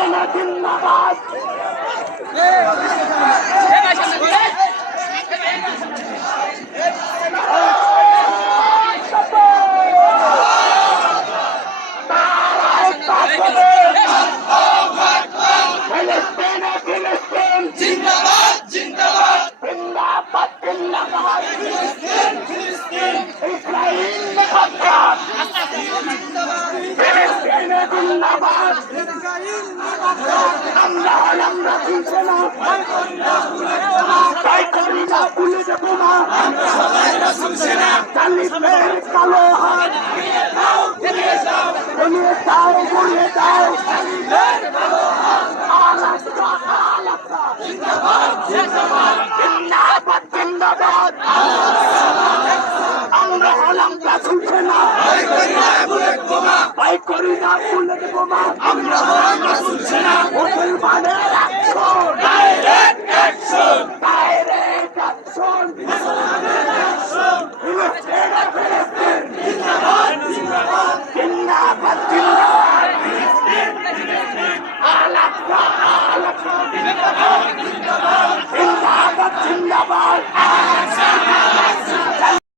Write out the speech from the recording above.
সেনা জিন্দাবাদ। ফিলিস্তিন জিন্দাবাদ জিন্দাবাদ জিন্দাবাদ জিন্দাবাদ ইসরাইল জিন্দাবাদ ফিলিস্তিন জিন্দাবাদ আমরা হলাম রাসূল সেনা তাই করি না ভুলে দেব না জালিমের কালো হাত ভুলে যাও ভুলে যাও জিন্দাবাদ জিন্দাবাদ আমরা হলাম রাসূল সেনা ভাই করি না বুলেট বোমা আমরা হলাম রাসূল সেনা